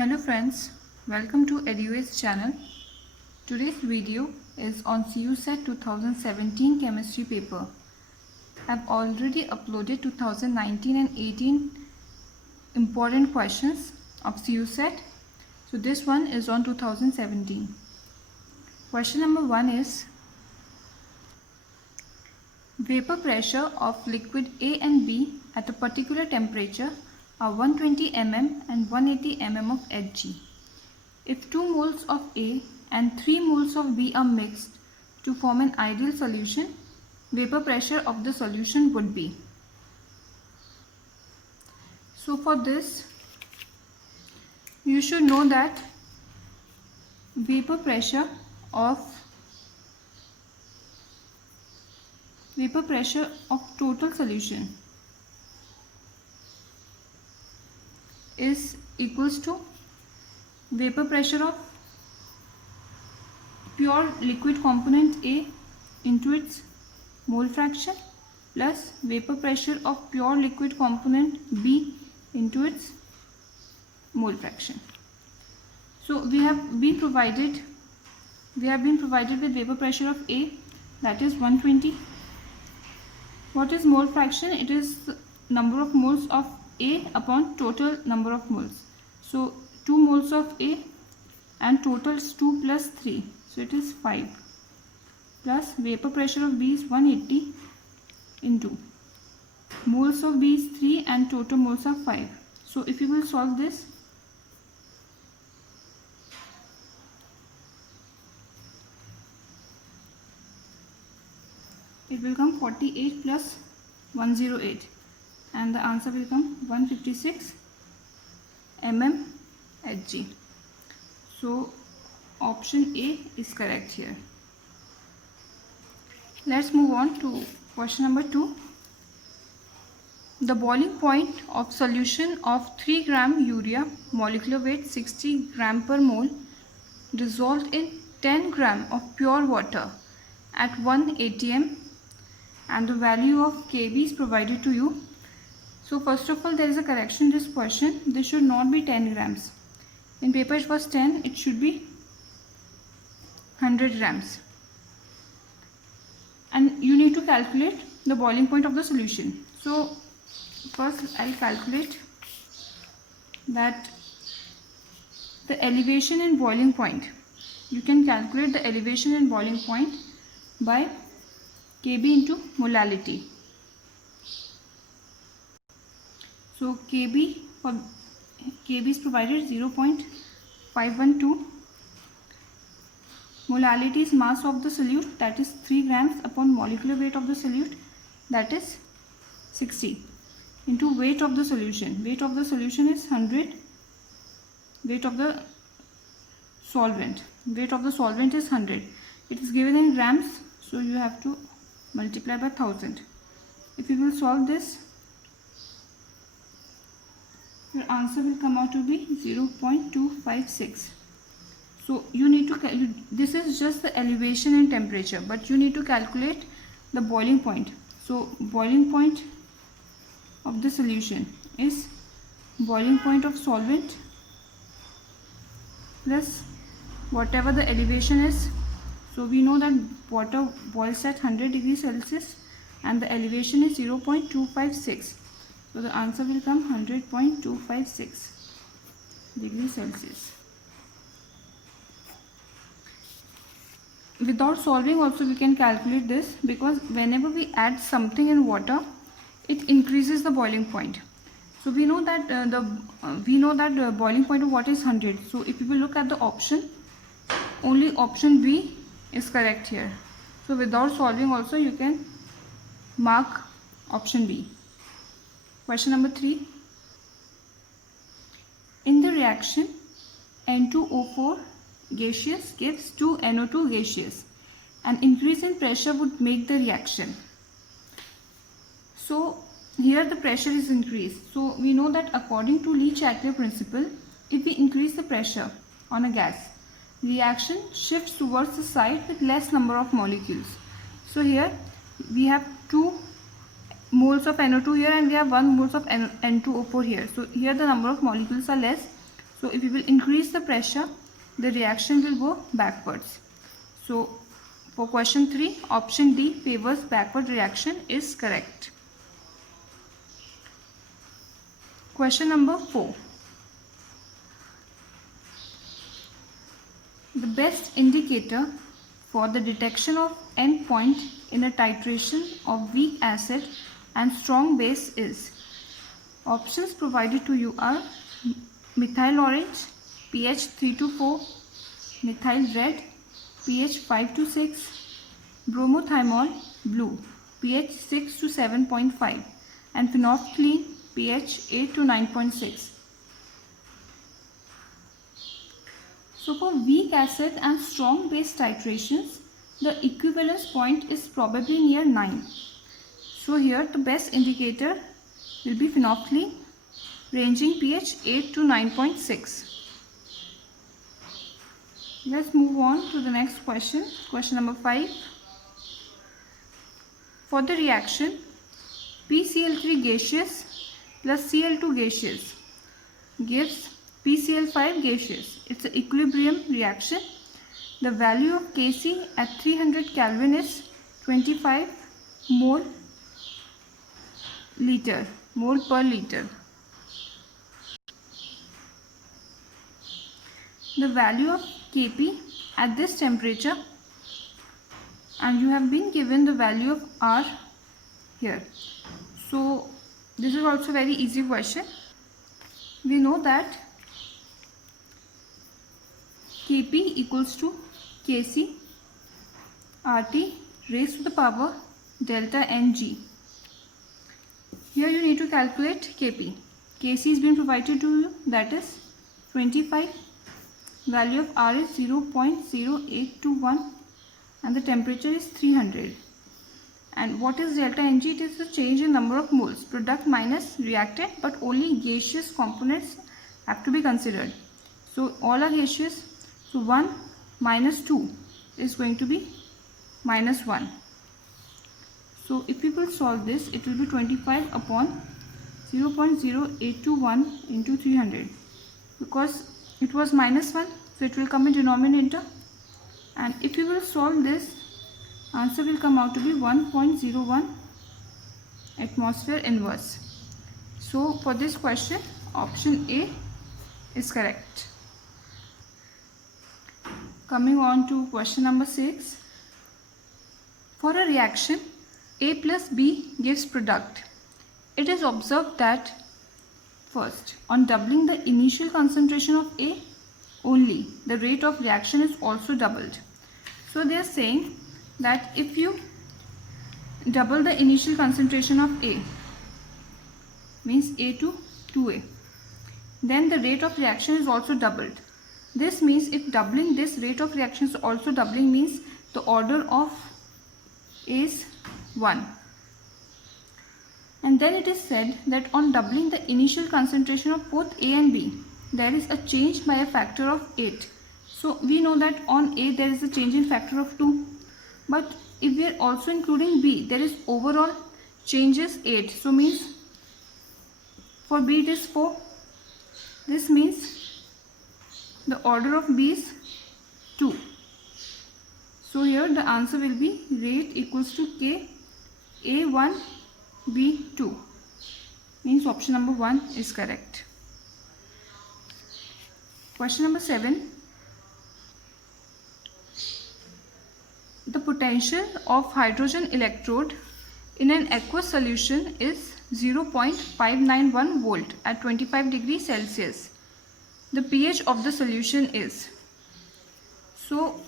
Hello friends, welcome to EduAce channel. Today's video is on CUSET 2017 chemistry paper. I've already uploaded 2019 and 18 important questions of CUSET. So this one is on 2017. Question number 1 is vapor pressure of liquid A and B at a particular temperature are 120 mm and 180 mm of Hg. If 2 moles of A and 3 moles of B are mixed to form an ideal solution, vapor pressure of the solution would be. So for this, you should know that vapor pressure of total solution is equals to vapor pressure of pure liquid component A into its mole fraction plus vapor pressure of pure liquid component B into its mole fraction. So we have been provided with vapor pressure of A, that is 120. What is mole fraction? It is number of moles of A upon total number of moles. So 2 moles of A and total is 2 plus 3. So it is 5 plus vapor pressure of B is 180 into moles of B is 3 and total moles are 5. So if you will solve this, it will come 48 plus 108 and the answer will come 156 mm Hg. So option A is correct here. Let's move on to question number 2. The boiling point of solution of 3 gram urea, molecular weight 60 gram per mole, dissolved in 10 gram of pure water at 1 atm, and the value of Kb is provided to you. So first of all, there is a correction in this question. This should not be 10 grams. In paper it was 10, it should be 100 grams. And you need to calculate the boiling point of the solution. So first I'll calculate that the elevation and boiling point. You can calculate the elevation and boiling point by Kb into molality. So Kb is provided 0.512. Molality is mass of the solute, that is 3 grams upon molecular weight of the solute, that is 60, into weight of the solution. Weight of the solution is 100. Weight of the solvent is 100. It is given in grams, so you have to multiply by 1000. If you will solve this, your answer will come out to be 0.256. So you need to, this is just the elevation and temperature, but you need to calculate the boiling point. So boiling point of the solution is boiling point of solvent plus whatever the elevation is. So we know that water boils at 100 degrees Celsius and the elevation is 0.256. So the answer will come 100.256 degrees Celsius. Without solving also we can calculate this, because whenever we add something in water, it increases the boiling point. So we know that the boiling point of water is 100. So if you will look at the option, only option B is correct here. So without solving also you can mark option B. Question number 3. In the reaction, N2O4 gaseous gives 2NO2 gaseous. An increase in pressure would make the reaction. So here the pressure is increased. So we know that according to Le-Chatelier's principle, if we increase the pressure on a gas, reaction shifts towards the side with less number of molecules. So here we have 2 moles of NO2 here and we have 1 moles of N2O4 here. So here the number of molecules are less. So if you will increase the pressure, the reaction will go backwards. So for question 3, option D, favors backward reaction, is correct. Question number 4. The best indicator for the detection of end point in a titration of weak acid and strong base is. Options provided to you are methyl orange, pH 3 to 4, methyl red, pH 5 to 6, bromothymol blue, pH 6 to 7.5, and phenolphthalein, pH 8 to 9.6. So for weak acid and strong base titrations, the equivalence point is probably near 9. So here the best indicator will be phenolphthalein, ranging pH 8 to 9.6. Let's move on to the next question. Question number 5. For the reaction PCl3 gaseous plus Cl2 gaseous gives PCl5 gaseous. It's an equilibrium reaction. The value of Kc at 300 Kelvin is 25 mole per liter. The value of Kp at this temperature, and you have been given the value of R here. So this is also very easy question. We know that Kp equals to Kc RT raised to the power delta Ng. Here you need to calculate Kp. Kc is being provided to you, that is 25. Value of R is 0.0821 and the temperature is 300. And what is delta Ng? It is the change in number of moles, product minus reactant, but only gaseous components have to be considered. So all are gaseous. So 1 minus 2 is going to be minus 1. So if we will solve this, it will be 25 upon 0.0821 into 300. Because it was minus 1, so it will come in denominator. And if you will solve this, answer will come out to be 1.01 atmosphere inverse. So for this question, option A is correct. Coming on to question number 6. For a reaction A plus B gives product, it is observed that first, on doubling the initial concentration of A only, the rate of reaction is also doubled. So they are saying that if you double the initial concentration of A, means A to 2A, then the rate of reaction is also doubled. This means if doubling this rate of reaction is also doubling, means the order of A is 1. And then it is said that on doubling the initial concentration of both A and B, there is a change by a factor of 8. So we know that on A there is a change in factor of 2. But if we are also including B, there is overall changes 8. So means for B it is 4. This means the order of B is 2. So here the answer will be rate equals to K A1 B2. Means option number 1 is correct. Question number 7. The potential of hydrogen electrode in an aqueous solution is 0.591 volt at 25 degrees Celsius. The pH of the solution is. So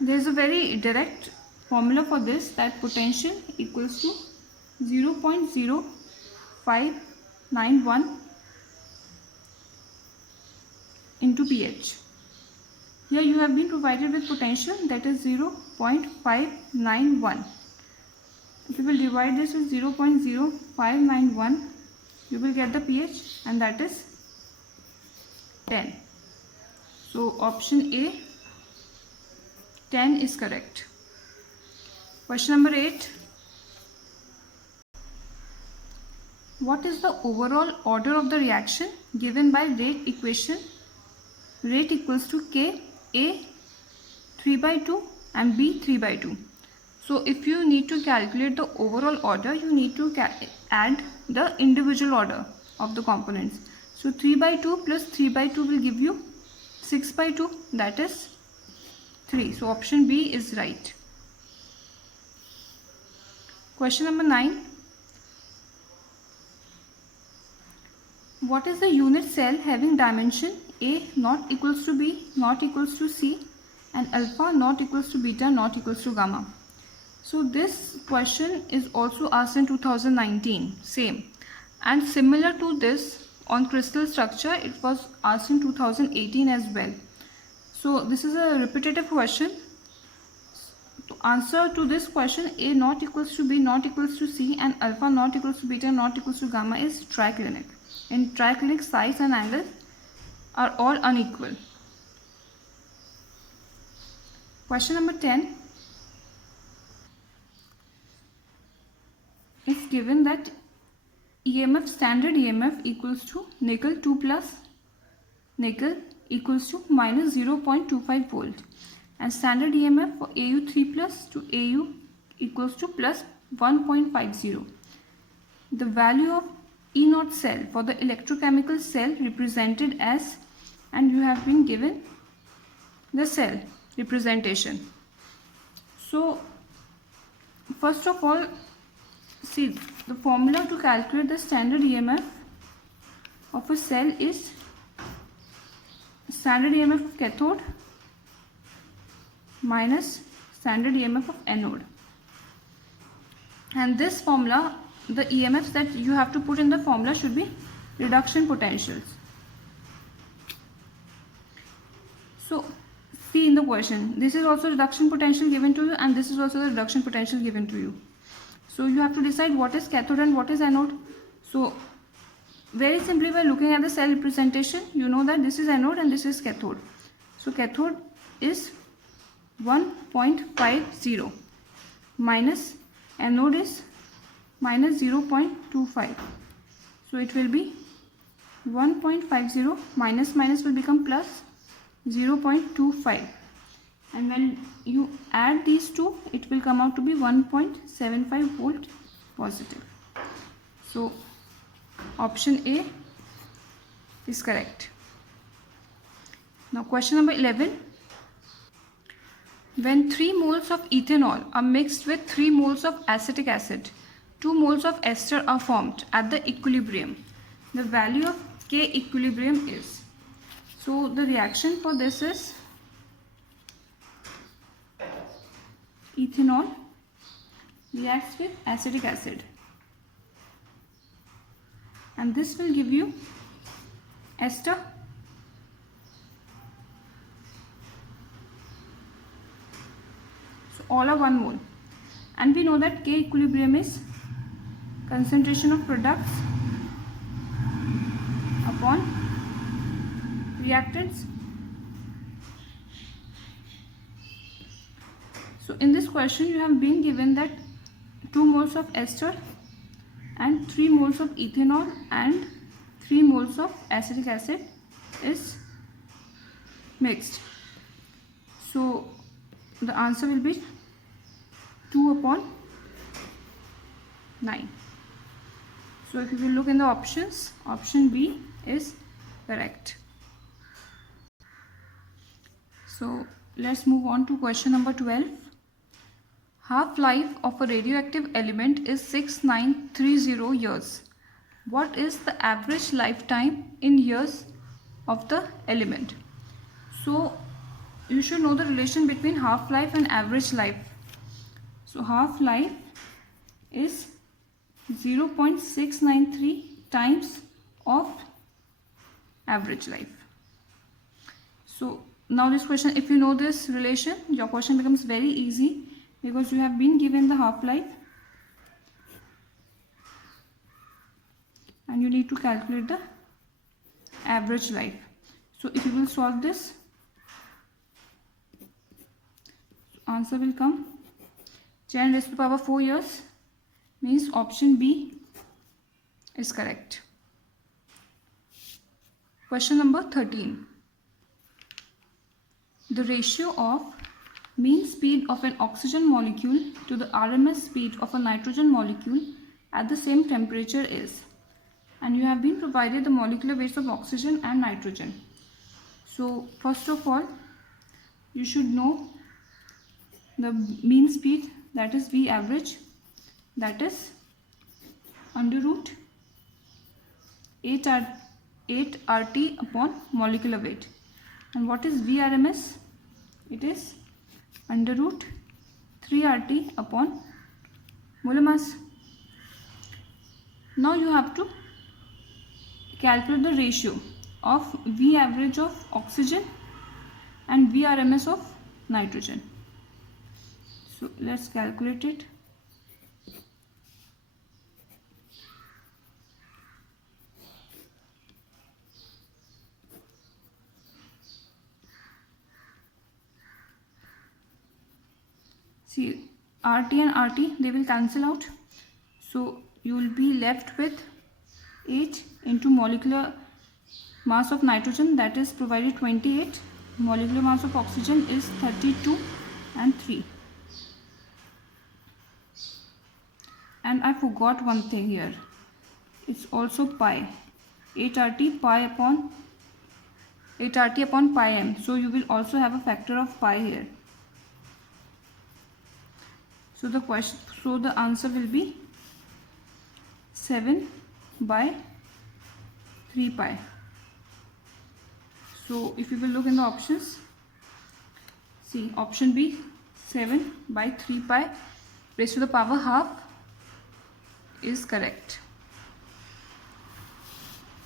there is a very direct formula for this, that potential equals to 0.0591 into pH. Here you have been provided with potential, that is 0.591. If you will divide this with 0.0591, you will get the pH, and that is 10. So option A, 10 is correct. Question number 8. What is the overall order of the reaction given by rate equation? Rate equals to K, A 3/2 and B 3/2. So if you need to calculate the overall order, you need to add the individual order of the components. So 3/2 plus 3/2 will give you 6/2, that is 3. So option B is right. Question number 9. What is the unit cell having dimension A not equals to B not equals to C and alpha not equals to beta not equals to gamma? So this question is also asked in 2019, same, and similar to this on crystal structure it was asked in 2018 as well. So this is a repetitive question. To answer to this question, A not equals to B not equals to C and alpha not equals to beta not equals to gamma is triclinic. In triclinic, size and angle are all unequal. Question number 10 is given that EMF, standard EMF equals to nickel 2 plus nickel equals to minus 0.25 volt and standard EMF for AU3 plus to AU equals to plus 1.50. The value of E0 cell for the electrochemical cell represented as, and you have been given the cell representation. So first of all, see, the formula to calculate the standard EMF of a cell is standard EMF of cathode minus standard EMF of anode. And this formula, the EMFs that you have to put in the formula should be reduction potentials. So see in the question, this is also reduction potential given to you and this is also the reduction potential given to you. So you have to decide what is cathode and what is anode. So very simply, by looking at the cell representation, you know that this is anode and this is cathode. So cathode is 1.50 minus anode is minus 0.25. So it will be 1.50 minus minus will become plus 0.25. And when you add these two, it will come out to be 1.75 volt positive. So option A is correct. Now question number 11. When 3 moles of ethanol are mixed with 3 moles of acetic acid, 2 moles of ester are formed at the equilibrium. The value of K equilibrium is. So the reaction for this is ethanol reacts with acetic acid and this will give you ester so all are 1 mole and we know that K equilibrium is concentration of products upon reactants. So in this question you have been given that 2 moles of ester and 3 moles of ethanol and 3 moles of acetic acid is mixed. So the answer will be 2/9. So if you will look in the options, option B is correct. So let's move on to question number 12. Half-life of a radioactive element is 6930 years. What is the average lifetime in years of the element? So you should know the relation between half-life and average life. So half-life is 0.693 times of average life. So now this question, if you know this relation, your question becomes very easy because you have been given the half-life and you need to calculate the average life. So if you will solve this, answer will come 10 raised to the power 4 years, means option B is correct. Question number 13. The ratio of mean speed of an oxygen molecule to the RMS speed of a nitrogen molecule at the same temperature is, and you have been provided the molecular weights of oxygen and nitrogen. So first of all, you should know the mean speed, that is V average, that is under root 8 RT upon molecular weight. And what is VRMS? It is under root 3 RT upon molar mass. Now you have to calculate the ratio of V average of oxygen and VRMS of nitrogen. So let's calculate it. See, RT and RT, they will cancel out. So you will be left with 8 into molecular mass of nitrogen, that is provided 28. Molecular mass of oxygen is 32 and 3. And I forgot one thing here. It's also pi. 8 RT upon pi m. So you will also have a factor of pi here. So the answer will be 7 by 3 pi. So if you will look in the options, see option B, 7 by 3 pi raised to the power half is correct.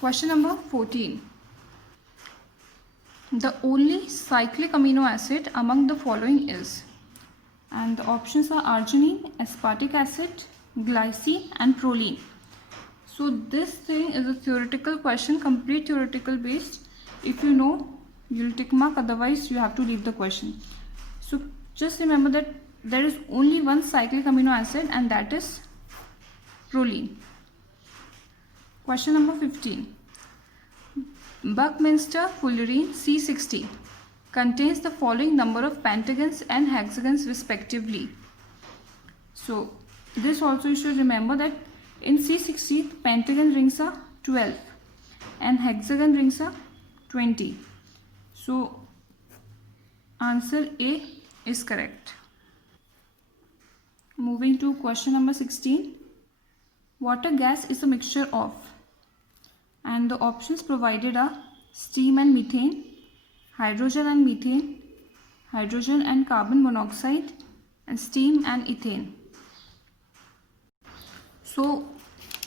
Question number 14. The only cyclic amino acid among the following is, and the options are arginine, aspartic acid, glycine and proline. So this thing is a theoretical question, complete theoretical based. If you know, you'll tick mark, otherwise you have to leave the question. So just remember that there is only one cyclic amino acid, and that is proline. Question number 15. Buckminster fullerene C60 contains the following number of pentagons and hexagons respectively. So this also you should remember that in C60 pentagon rings are 12 and hexagon rings are 20. So answer A is correct. Moving to question number 16. Water gas is a mixture of, and the options provided are steam and methane, hydrogen and methane, hydrogen and carbon monoxide, and steam and ethane. So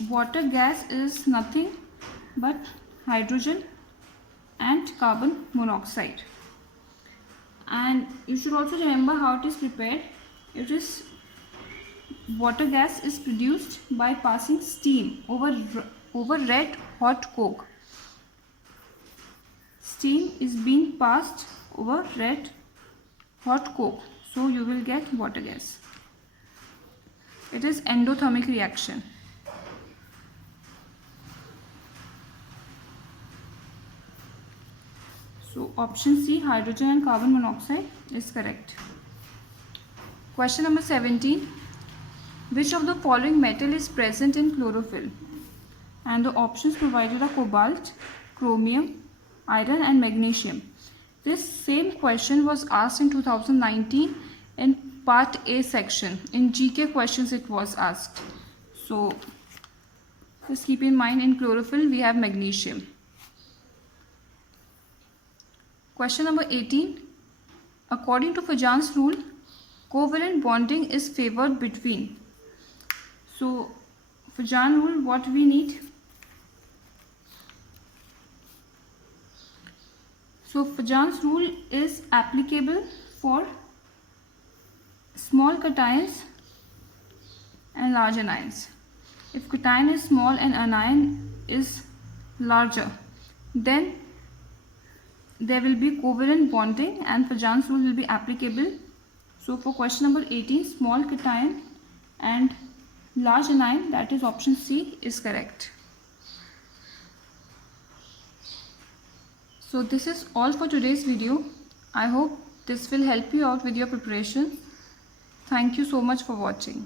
water gas is nothing but hydrogen and carbon monoxide. And you should also remember how it is prepared. Water gas is produced by passing steam over red hot coke. Steam is being passed over red hot coke, so you will get water gas. It is endothermic reaction. So option C, hydrogen and carbon monoxide, is correct. Question number 17. Which of the following metal is present in chlorophyll? And the options provided are cobalt, chromium, iron and magnesium. This same question was asked in 2019 in part A section. In GK questions it was asked. So just keep in mind, in chlorophyll we have magnesium. Question number 18. According to Fajan's rule, covalent bonding is favored between. So Fajan rule, what we need? So Fajan's rule is applicable for small cations and large anions. If cation is small and anion is larger, then there will be covalent bonding and Fajan's rule will be applicable. So for question number 18, small cation and large anion, that is option C, is correct. So this is all for today's video. I hope this will help you out with your preparation. Thank you so much for watching.